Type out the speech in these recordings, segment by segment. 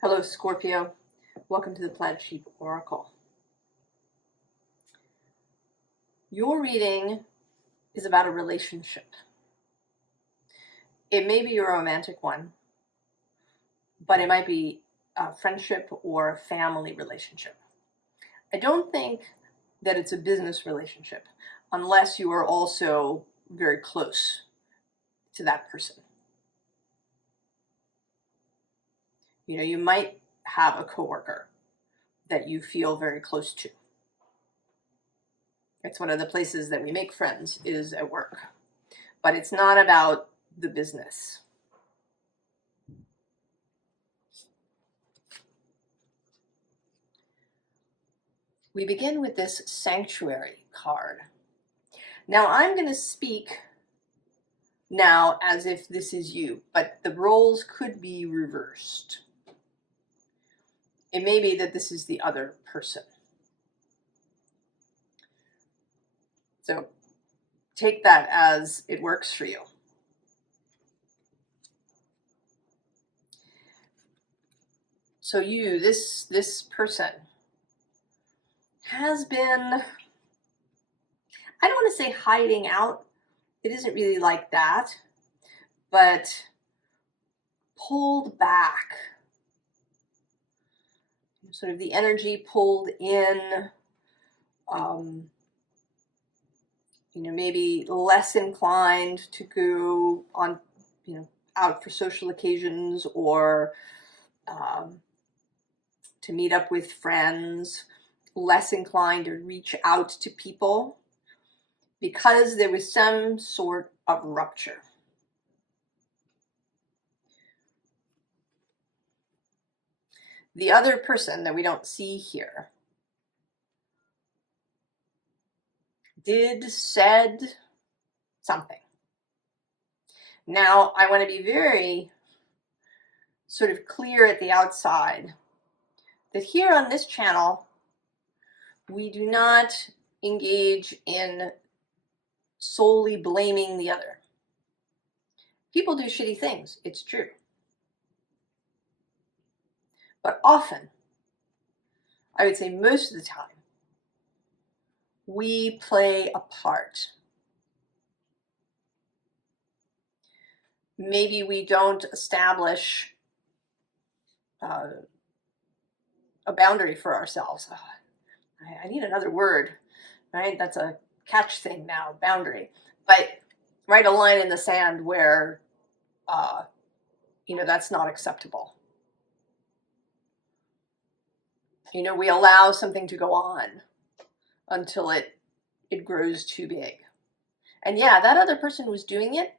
Hello, Scorpio. Welcome to the Plaid Sheep Oracle. Your reading is about a relationship. It may be a romantic one, but it might be a friendship or a family relationship. I don't think that it's a business relationship unless you are also very close to that person. You might have a coworker that you feel very close to. It's one of the places that we make friends is at work, but it's not about the business. We begin with this Sanctuary card. Now I'm going to speak now as if this is you, but the roles could be reversed. It may be that this is the other person. So take that as it works for you. So this person has been, I don't want to say hiding out. It isn't really like that, but pulled back. Sort of the energy pulled in, maybe less inclined to go on, out for social occasions or to meet up with friends, less inclined to reach out to people because there was some sort of rupture. The other person that we don't see here said something. Now, I want to be very sort of clear at the outside that here on this channel, we do not engage in solely blaming the other. People do shitty things, it's true. But often, I would say most of the time, we play a part. Maybe we don't establish a boundary for ourselves. I need another word, right? That's a catch thing now, boundary. But write a line in the sand where, that's not acceptable. We allow something to go on until it grows too big. And yeah, that other person was doing it,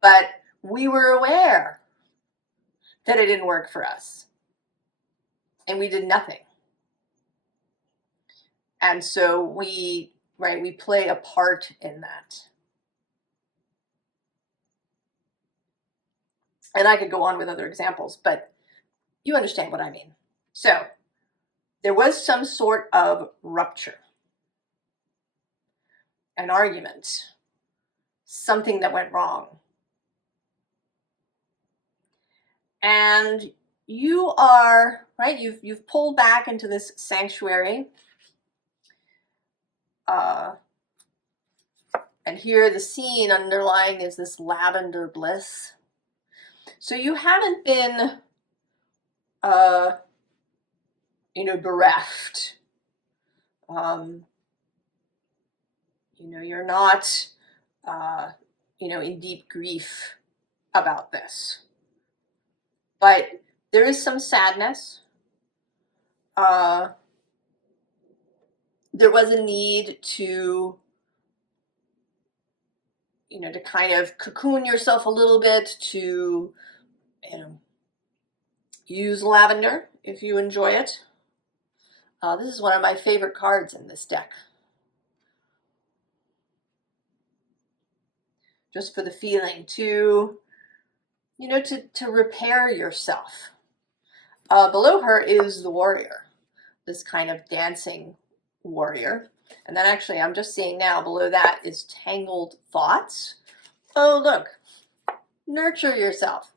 but we were aware that it didn't work for us. And we did nothing. And so we play a part in that. And I could go on with other examples, but you understand what I mean. So there was some sort of rupture, an argument, something that went wrong. And you are, right, you've pulled back into this sanctuary. And here the scene underlying is this lavender bliss. So you haven't been, bereft. You're not, in deep grief about this. But there is some sadness. There was a need to, to kind of cocoon yourself a little bit, to, use lavender if you enjoy it. This is one of my favorite cards in this deck. Just for the feeling to, to repair yourself. Below her is the warrior, this kind of dancing warrior. And then actually, I'm just seeing now below that is tangled thoughts. Oh, look, nurture yourself.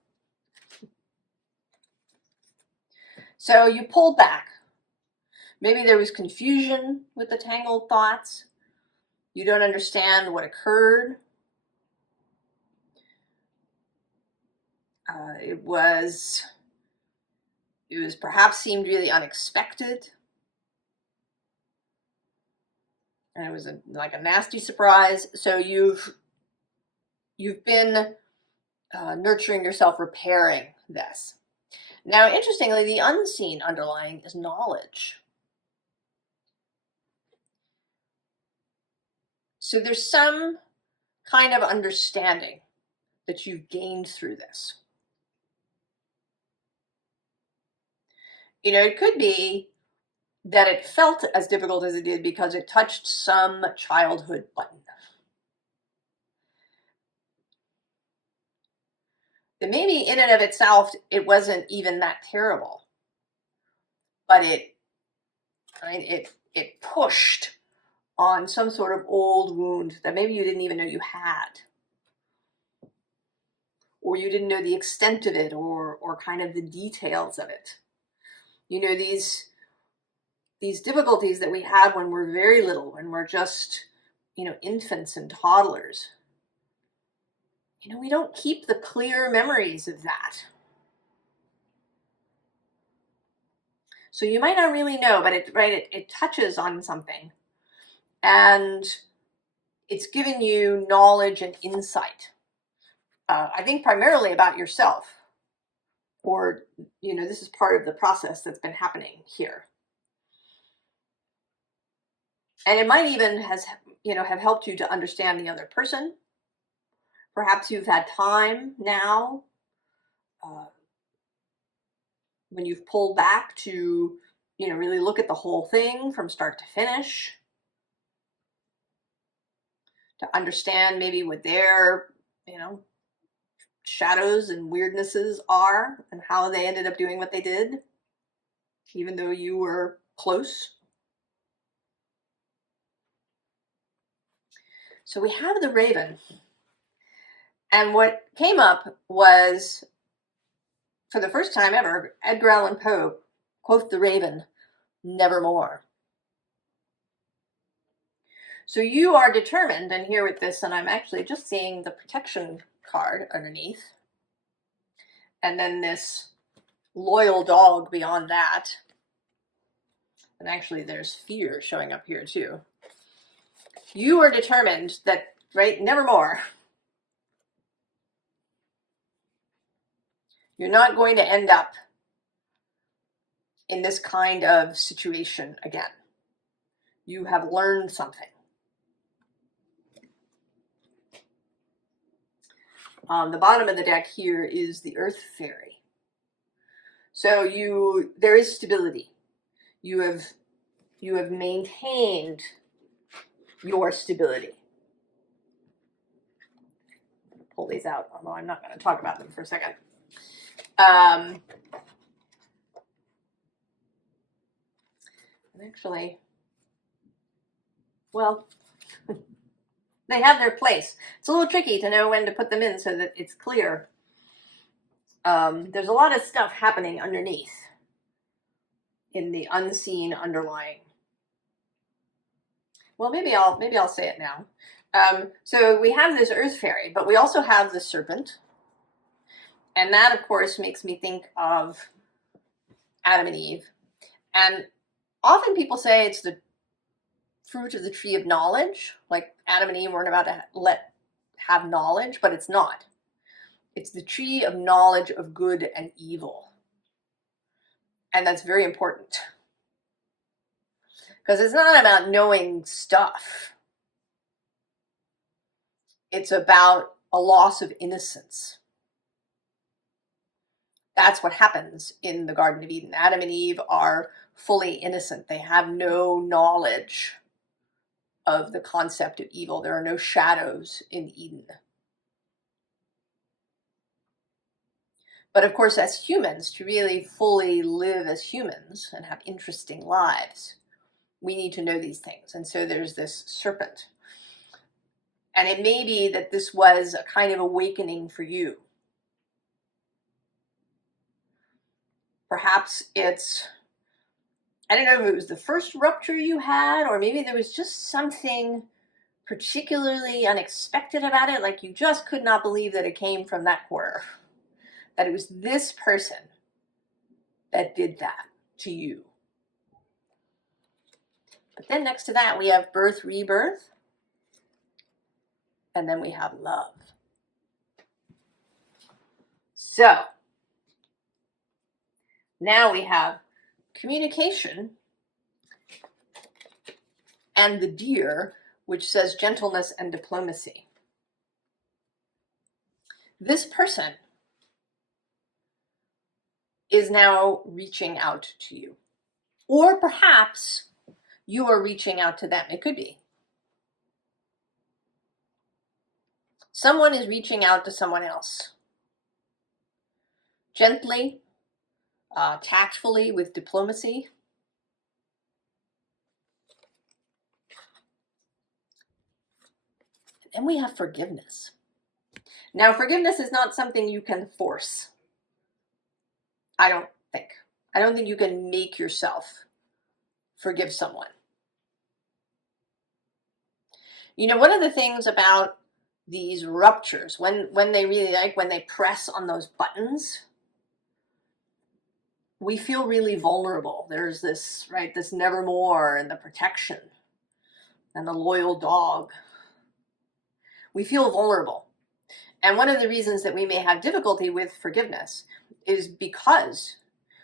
So you pulled back. Maybe there was confusion with the tangled thoughts. You don't understand what occurred. It was perhaps seemed really unexpected. And it was like a nasty surprise. So you've been nurturing yourself, repairing this. Now, interestingly, the unseen underlying is knowledge. So there's some kind of understanding that you've gained through this. You know, it could be that it felt as difficult as it did because it touched some childhood button. That maybe in and of itself, it wasn't even that terrible, but it pushed on some sort of old wound that maybe you didn't even know you had, or you didn't know the extent of it, or kind of the details of it. You know, these difficulties that we have when we're very little, when we're just, you know, infants and toddlers. You know, we don't keep the clear memories of that. So you might not really know, but it touches on something. And it's given you knowledge and insight. I think primarily about yourself. Or, you know, this is part of the process that's been happening here. And it might even have helped you to understand the other person. Perhaps you've had time now when you've pulled back to, you know, really look at the whole thing from start to finish, to understand maybe what their, you know, shadows and weirdnesses are and how they ended up doing what they did, even though you were close. So we have the Raven. And what came up was, for the first time ever, Edgar Allan Poe, quote the Raven, nevermore. So you are determined, and here with this, and I'm actually just seeing the protection card underneath, and then this loyal dog beyond that. And actually there's fear showing up here too. You are determined that, right, nevermore. You're not going to end up in this kind of situation again. You have learned something. On the bottom of the deck here is the Earth Fairy. So there is stability. You have maintained your stability. Pull these out, although I'm not going to talk about them for a second. And actually, well, they have their place. It's a little tricky to know when to put them in so that it's clear. There's a lot of stuff happening underneath in the unseen underlying. Well, maybe I'll say it now. So we have this Earth Fairy, but we also have the Serpent. And that, of course, makes me think of Adam and Eve. And often people say it's the fruit of the tree of knowledge, like Adam and Eve weren't about to have knowledge, but it's not. It's the tree of knowledge of good and evil. And that's very important. Because it's not about knowing stuff. It's about a loss of innocence. That's what happens in the Garden of Eden. Adam and Eve are fully innocent. They have no knowledge of the concept of evil. There are no shadows in Eden. But of course, as humans, to really fully live as humans and have interesting lives, we need to know these things. And so there's this serpent. And it may be that this was a kind of awakening for you. Perhaps it's, I don't know if it was the first rupture you had, or maybe there was just something particularly unexpected about it, like you just could not believe that it came from that quarter, that it was this person that did that to you. But then next to that, we have birth, rebirth, and then we have love. So now we have communication and the deer, which says gentleness and diplomacy. This person is now reaching out to you. Or perhaps you are reaching out to them. It could be. Someone is reaching out to someone else. Gently, tactfully, with diplomacy. And we have forgiveness. Now, forgiveness is not something you can force. I don't think. I don't think you can make yourself forgive someone. You know, one of the things about these ruptures, when they really, like when they press on those buttons, we feel really vulnerable. There's this, right, this nevermore and the protection and the loyal dog. We feel vulnerable. And one of the reasons that we may have difficulty with forgiveness is because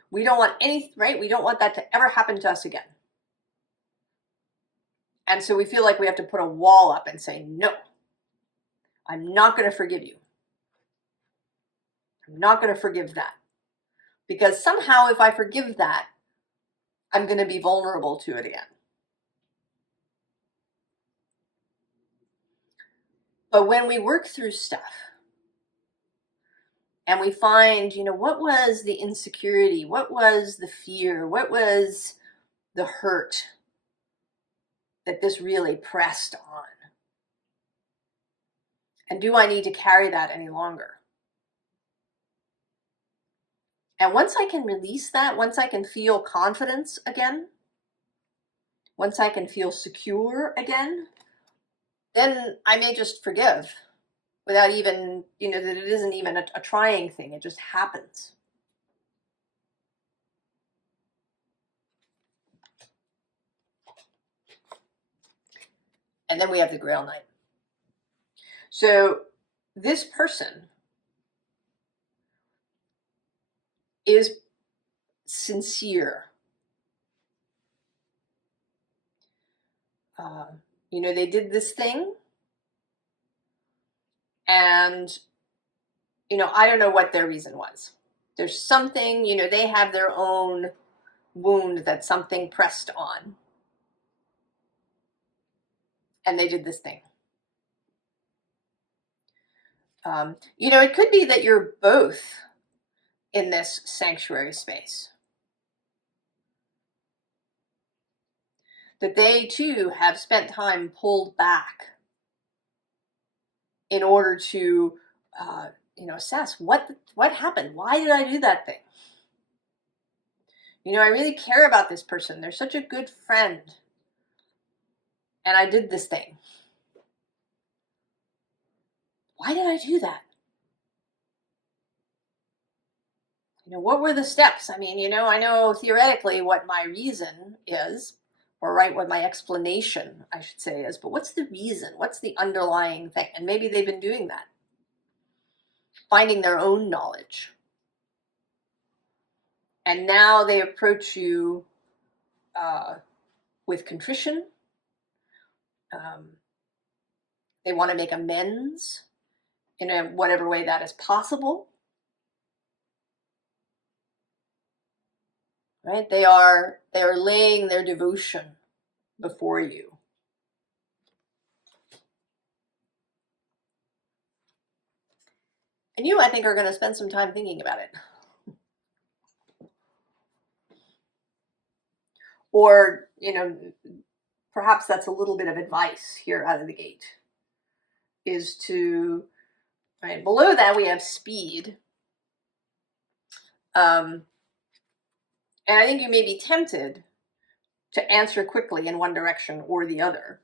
we don't want any, right? We don't want that to ever happen to us again. And so we feel like we have to put a wall up and say, no, I'm not going to forgive you. I'm not going to forgive that. Because somehow if I forgive that, I'm going to be vulnerable to it again. But when we work through stuff and we find, you know, what was the insecurity? What was the fear? What was the hurt that this really pressed on? And do I need to carry that any longer? And once I can release that, once I can feel confidence again, once I can feel secure again, then I may just forgive without even, you know, that it isn't even a trying thing. It just happens. And then we have the Grail Knight. So this person is sincere. You know, they did this thing, and, you know, I don't know what their reason was. There's something, you know, they have their own wound that something pressed on, and they did this thing. You know, it could be that you're both in this sanctuary space. That they too have spent time pulled back in order to, you know, assess what happened. Why did I do that thing? You know, I really care about this person. They're such a good friend. And I did this thing. Why did I do that? You know, what were the steps? I mean, you know, I know theoretically what my reason is, or right, what my explanation, I should say, is, but what's the reason? What's the underlying thing? And maybe they've been doing that. Finding their own knowledge. And now they approach you with contrition. They want to make amends in whatever way that is possible. Right? They are laying their devotion before you. And you, I think, are going to spend some time thinking about it. Or, you know, perhaps that's a little bit of advice here out of the gate, is to, right, below that we have speed. And I think you may be tempted to answer quickly in one direction or the other.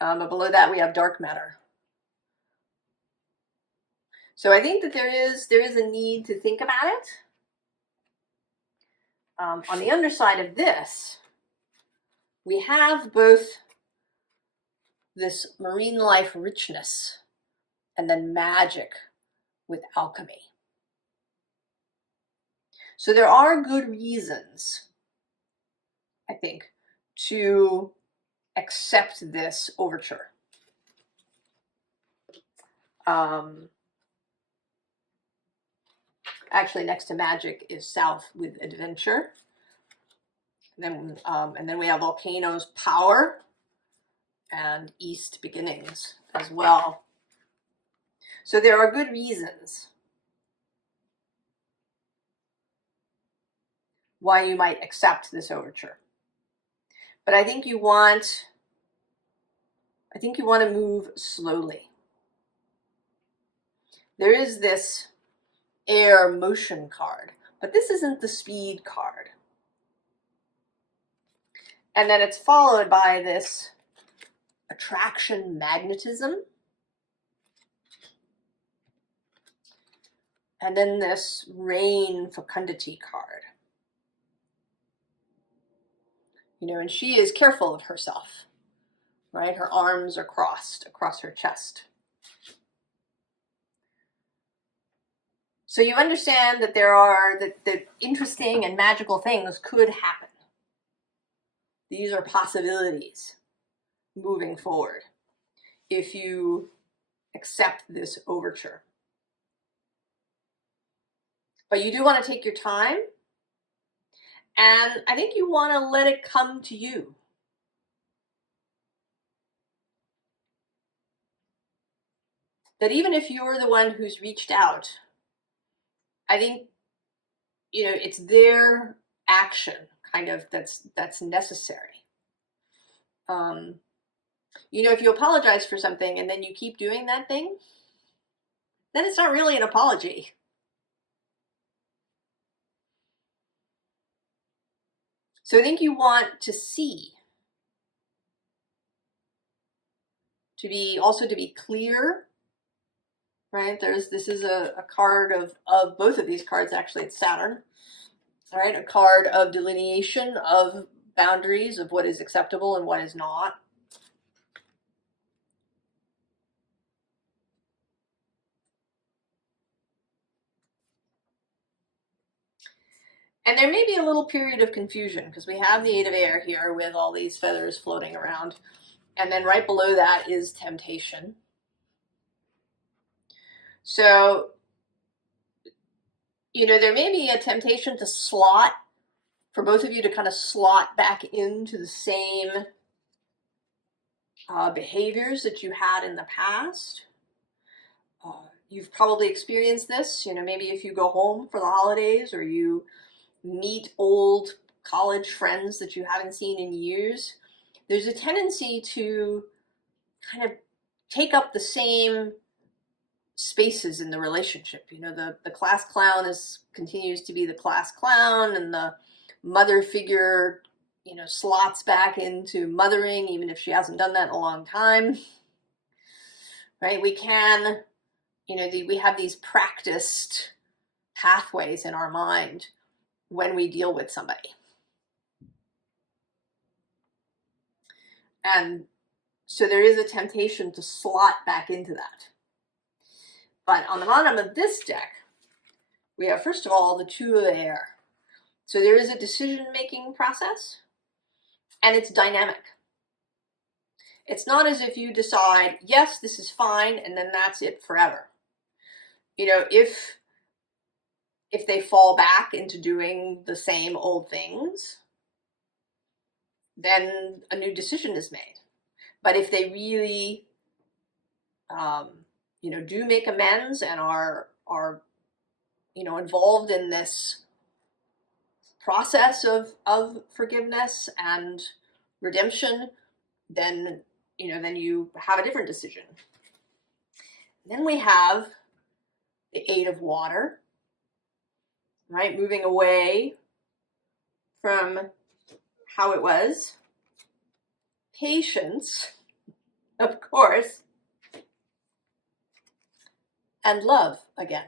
But below that we have dark matter. So I think that there is a need to think about it. On the underside of this, we have both this marine life richness and then magic with alchemy. So there are good reasons, I think, to accept this overture. Actually, next to magic is south with adventure. And then we have volcanoes, power, and east, beginnings as well. So there are good reasons why you might accept this overture. But I think you want to move slowly. There is this air motion card, but this isn't the speed card. And then it's followed by this attraction magnetism. And then this rain fecundity card. You know, and she is careful of herself, right? Her arms are crossed across her chest. So you understand that there are, that interesting and magical things could happen. These are possibilities moving forward if you accept this overture. But you do want to take your time, and I think you want to let it come to you. That even if you're the one who's reached out, I think, you know, it's their action kind of that's necessary. You know, if you apologize for something and then you keep doing that thing, then it's not really an apology. So I think you want to see, to be clear, right? This is a card of both of these cards, actually. It's Saturn, right? A card of delineation of boundaries of what is acceptable and what is not. And there may be a little period of confusion because we have the Eight of Air here with all these feathers floating around. And then right below that is temptation. So, you know, there may be a temptation to slot, for both of you to kind of slot back into the same behaviors that you had in the past. You've probably experienced this, you know, maybe if you go home for the holidays or you meet old college friends that you haven't seen in years, there's a tendency to kind of take up the same spaces in the relationship. You know, the class clown continues to be the class clown, and the mother figure, you know, slots back into mothering, even if she hasn't done that in a long time, right? We can, you know, we have these practiced pathways in our mind when we deal with somebody. And so there is a temptation to slot back into that. But on the bottom of this deck, we have, first of all, the Two of Air. So there is a decision-making process, and it's dynamic. It's not as if you decide, yes, this is fine, and then that's it forever. You know, if they fall back into doing the same old things, then a new decision is made. But if they really, you know, do make amends and are, you know, involved in this process of forgiveness and redemption, then, you know, then you have a different decision. Then we have the Eight of Water. right? Moving away from how it was. Patience, of course, and love again.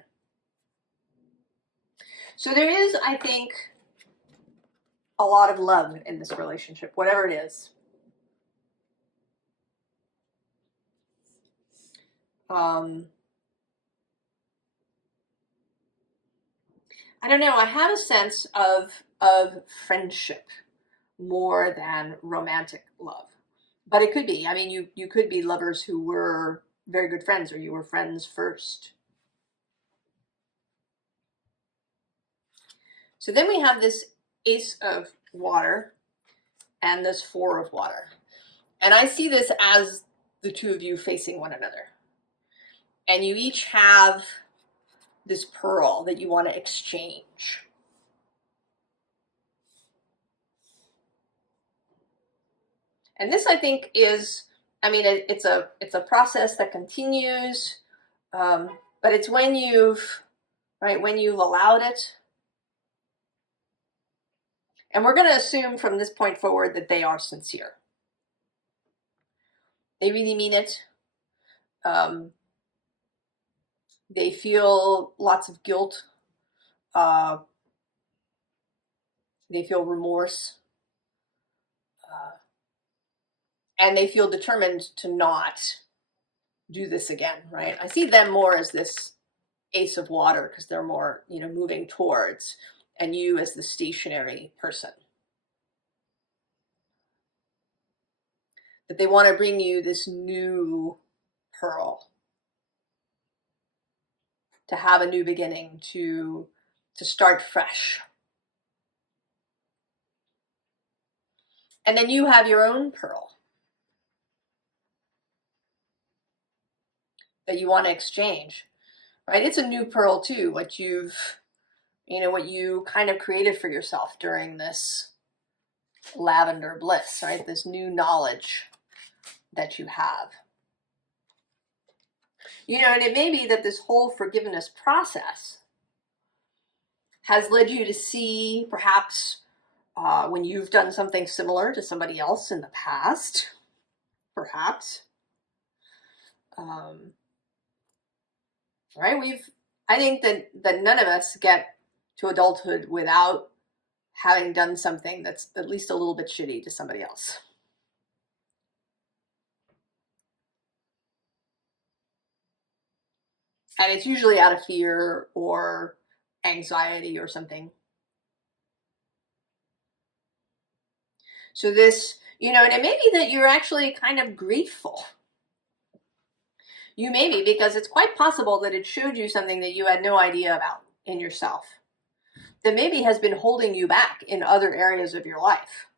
So there is, I think, a lot of love in this relationship, whatever it is. I don't know. I have a sense of friendship more than romantic love, but it could be. I mean, you could be lovers who were very good friends, or you were friends first. So then we have this Ace of Water and this Four of Water, and I see this as the two of you facing one another, and you each have this pearl that you want to exchange. And this, I think, is, I mean, it's a process that continues, but it's when you've allowed it. And we're going to assume from this point forward that they are sincere. They really mean it. They feel lots of guilt. They feel remorse. And they feel determined to not do this again, right? I see them more as this Ace of Water because they're more, moving towards, and you as the stationary person. That they want to bring you this new pearl, to have a new beginning, to start fresh. And then you have your own pearl that you want to exchange, right? It's a new pearl too, what you kind of created for yourself during this lavender bliss, right? This new knowledge that you have. And it may be that this whole forgiveness process has led you to see, perhaps, when you've done something similar to somebody else in the past, perhaps. Right? I think that none of us get to adulthood without having done something that's at least a little bit shitty to somebody else. And it's usually out of fear or anxiety or something. So this, and it may be that you're actually kind of grateful. You may be, because it's quite possible that it showed you something that you had no idea about in yourself, that maybe has been holding you back in other areas of your life.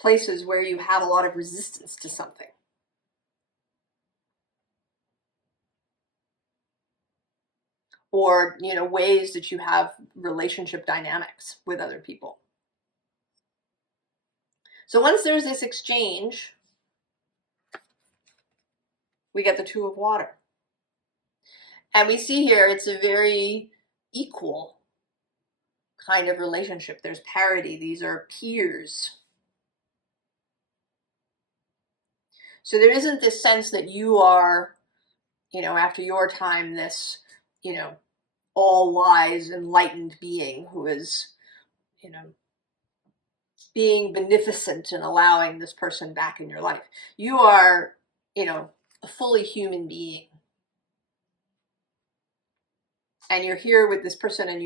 Places where you have a lot of resistance to something. Or, ways that you have relationship dynamics with other people. So once there's this exchange, we get the Two of Water. And we see here it's a very equal kind of relationship. There's parity. These are peers. So there isn't this sense that you are, after your time, this, all-wise, enlightened being who is, being beneficent and allowing this person back in your life. You are, a fully human being. And you're here with this person, and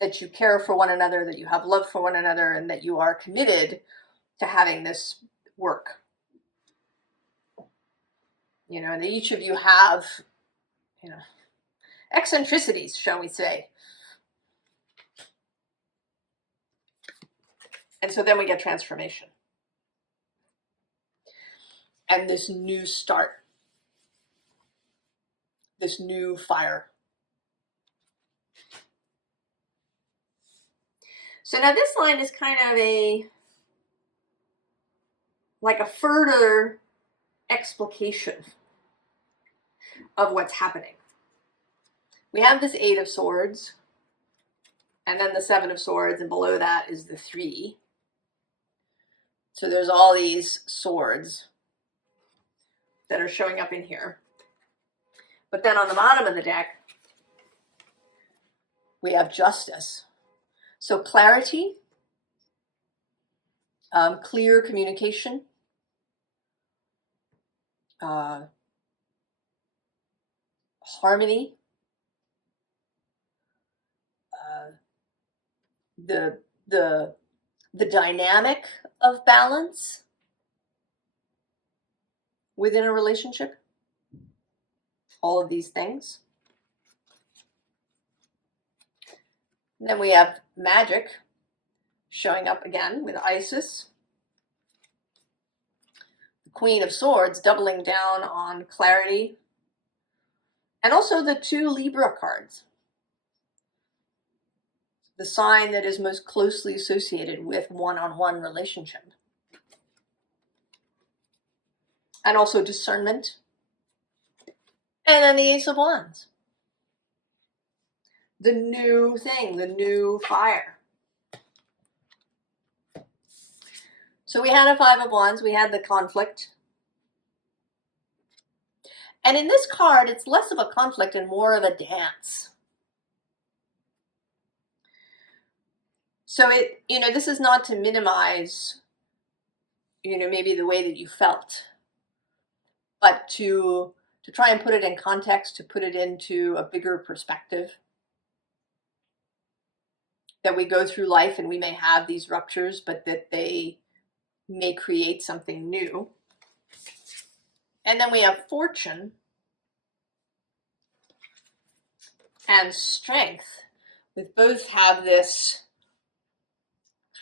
that you care for one another, that you have love for one another, and that you are committed to having this work. And that each of you have, eccentricities, shall we say. And so then we get transformation. And this new start. This new fire. So now this line is kind of like a further explication of what's happening. We have this 8 of Swords, and then the 7 of Swords, and below that is the 3. So there's all these swords that are showing up in here. But then on the bottom of the deck, we have Justice. So clarity, clear communication, harmony, the dynamic of balance within a relationship, all of these things. And then we have Magic showing up again with Isis. The Queen of Swords doubling down on clarity. And also the 2 Libra cards. The sign that is most closely associated with one-on-one relationship. And also discernment. And then the Ace of Wands. The new thing, the new fire. So we had a 5 of Wands, we had the conflict. And in this card, it's less of a conflict and more of a dance. So this is not to minimize, maybe the way that you felt, but to try and put it in context, to put it into a bigger perspective. That we go through life and we may have these ruptures, but that they may create something new. And then we have Fortune and Strength, with both have this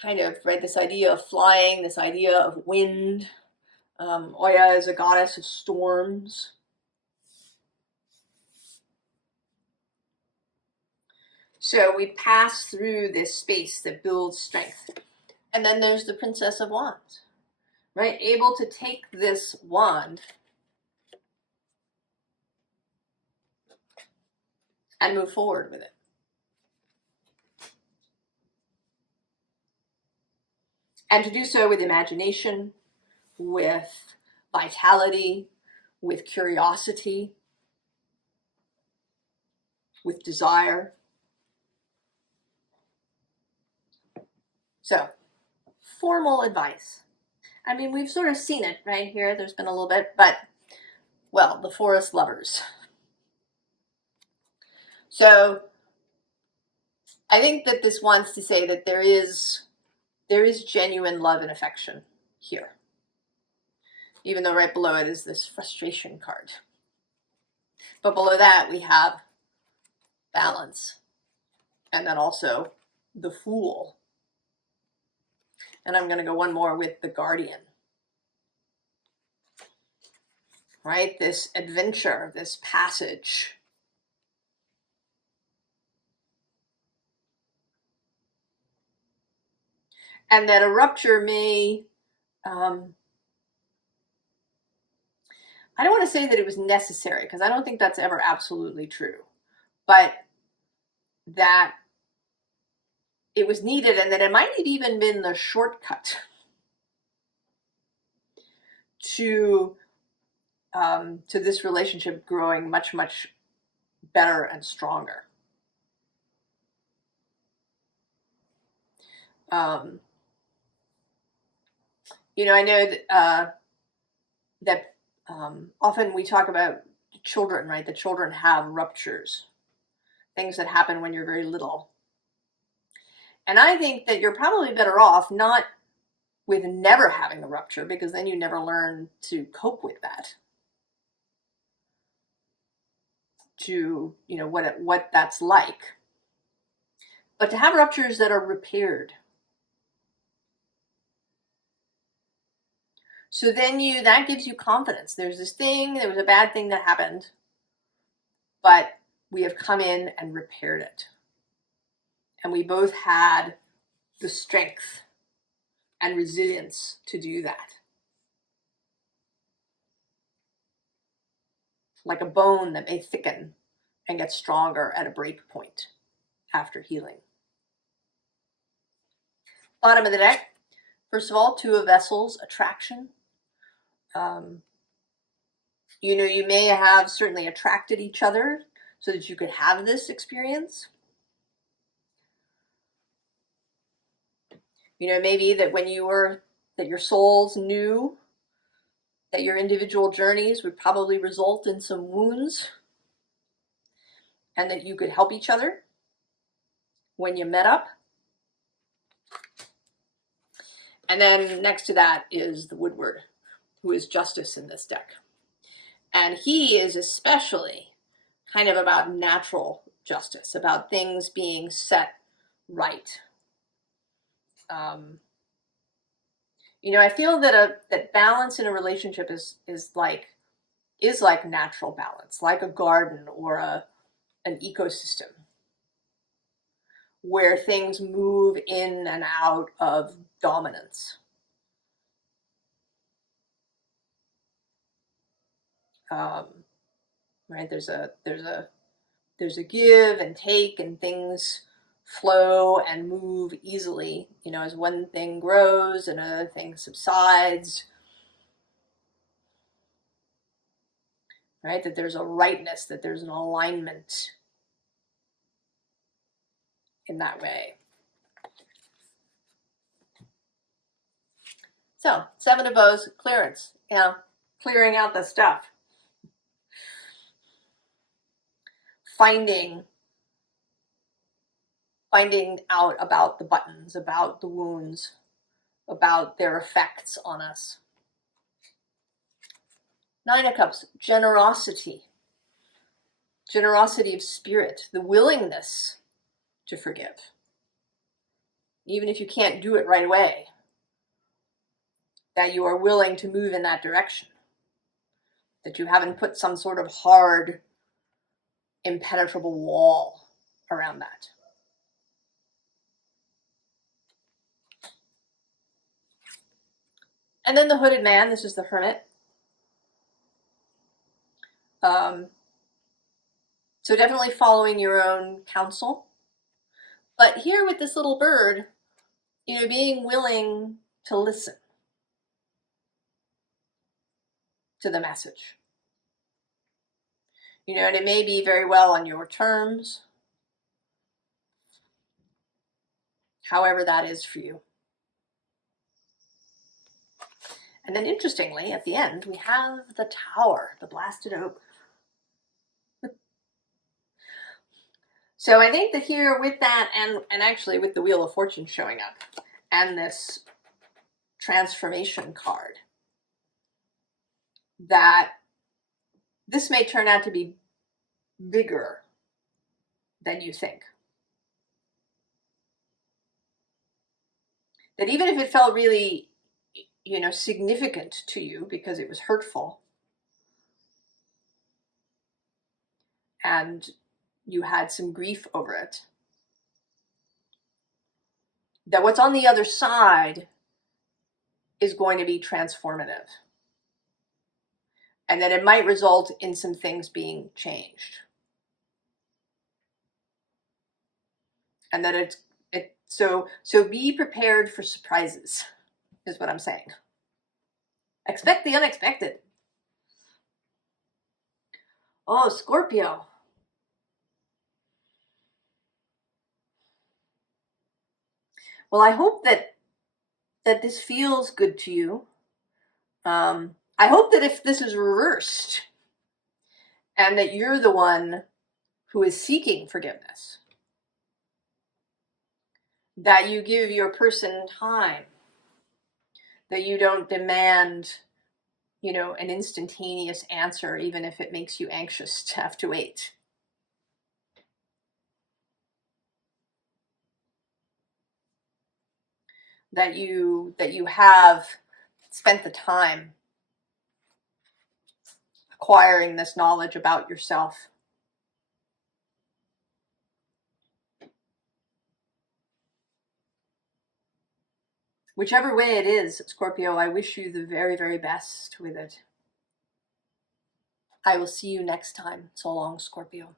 kind of, this idea of flying, this idea of wind. Oya is a goddess of storms. So we pass through this space that builds strength. And then there's the Princess of Wands, right? Able to take this wand and move forward with it. And to do so with imagination, with vitality, with curiosity, with desire. So, formal advice. I mean, we've sort of seen it right here. There's been a little bit, but, well, the Forest Lovers. So, I think that this wants to say that there is genuine love and affection here. Even though right below it is this frustration card. But below that we have balance. And then also the Fool. And I'm going to go one more with the Guardian. Right? This adventure, this passage. And that a rupture may, I don't want to say that it was necessary, because I don't think that's ever absolutely true. But that it was needed, and that it might have even been the shortcut to this relationship growing much, much better and stronger. I know that often we talk about children, right? The children have ruptures, things that happen when you're very little. And I think that you're probably better off not with never having a rupture, because then you never learn to cope with that. To, what that's like. But to have ruptures that are repaired. So then that gives you confidence. There was a bad thing that happened, but we have come in and repaired it. And we both had the strength and resilience to do that. like a bone that may thicken and get stronger at a break point after healing. Bottom of the deck, first of all, Two of Vessels, attraction. You know, you may have certainly attracted each other so that you could have this experience. You know, maybe that when you were, that your souls knew that your individual journeys would probably result in some wounds and that you could help each other when you met up. And then next to that is the Woodward, who is Justice in this deck. And he is especially kind of about natural justice, about things being set right. You know, I feel that that balance in a relationship is like natural balance, like a garden or an ecosystem where things move in and out of dominance. Right? There's a give and take, and things flow and move easily. You know, as one thing grows, another thing subsides. Right? That there's a rightness, that there's an alignment in that way. So, Seven of Bows, clearance. You know, clearing out the stuff. Finding out about the buttons, about the wounds, about their effects on us. Nine of Cups, generosity. Generosity of spirit, the willingness to forgive. Even if you can't do it right away, that you are willing to move in that direction. That you haven't put some sort of hard, impenetrable wall around that. And then the Hooded Man, this is the Hermit. So definitely following your own counsel. But here with this little bird, you know, being willing to listen to the message. You know, and it may be very well on your terms, however that is for you. And then interestingly, at the end, we have the Tower, the Blasted Oak. So I think that here with that, and actually with the Wheel of Fortune showing up, and this transformation card, that this may turn out to be bigger than you think. That even if it felt really, you know, significant to you because it was hurtful, and you had some grief over it, that what's on the other side is going to be transformative. And that it might result in some things being changed. And that so be prepared for surprises, is what I'm saying. Expect the unexpected. Oh, Scorpio. Well, I hope that this feels good to you. I hope that if this is reversed and that you're the one who is seeking forgiveness, that you give your person time, that you don't demand, you know, an instantaneous answer, even if it makes you anxious to have to wait. That you have spent the time acquiring this knowledge about yourself. Whichever way it is, Scorpio, I wish you the very, very best with it. I will see you next time. So long, Scorpio.